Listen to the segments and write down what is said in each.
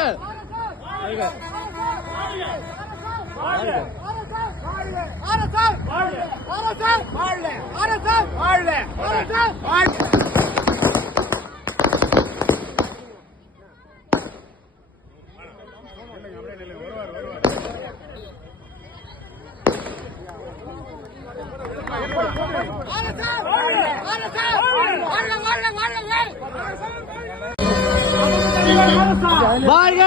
வாழ்க வாழ்க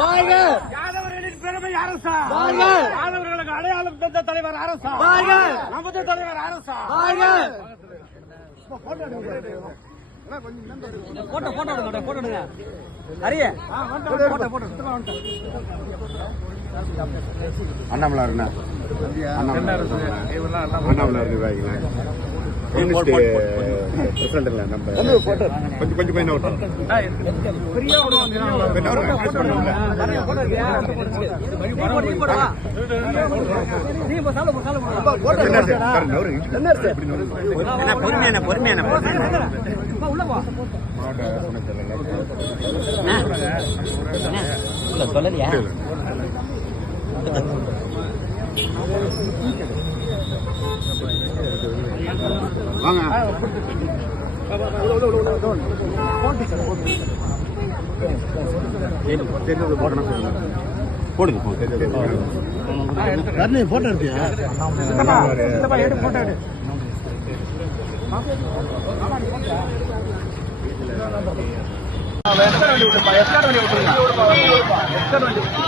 வாழ்க யாதவர்களின் பெருமை அரசா? வாழ்க யாதவர்களுக்கு அடையாளம் தந்த தலைவர் அரசா? வாழ்க நமது தலைவர் அரசா? வாழ்க போட்டோ போட்டோ எடுங்க போட்டோ எடுங்க. அரிய. ஓட்டம் போட்டோ இருக்கியா நீ போடு நீ போடு வா நீ போ சால போ சால போ பொறுமையான பொறுமையான சொல்லலையா வாங்க. போடுங்க போட்டோ எடுத்தியா? போட்டோ எடு வாழ்க ஐயா அரசர் ஐயா அரசர்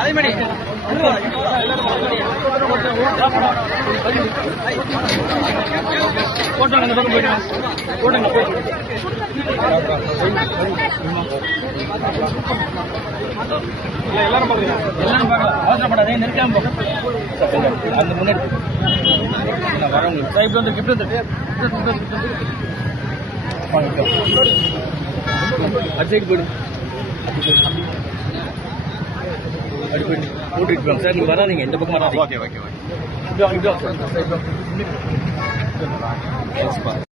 அதேமாரி போட்டாங்க இந்த பக்கம் போயிட்டு போட்டாங்க எல்லாரும் பார்க்கலாம் எல்லாரும் பார்க்கலாம் அவசரப்படாதே நெருக்காம போ அந்த முன்னாடி வரவங்க சார் வந்து கிஃப்ட் வந்து அது சைடு போயிடு. அப்படி போயிட்டு போட்டுட்டு போங்க சார் நீங்கள் வராதீங்க. இந்த பக்கம் ஓகே ஓகே ஓகே. சார்.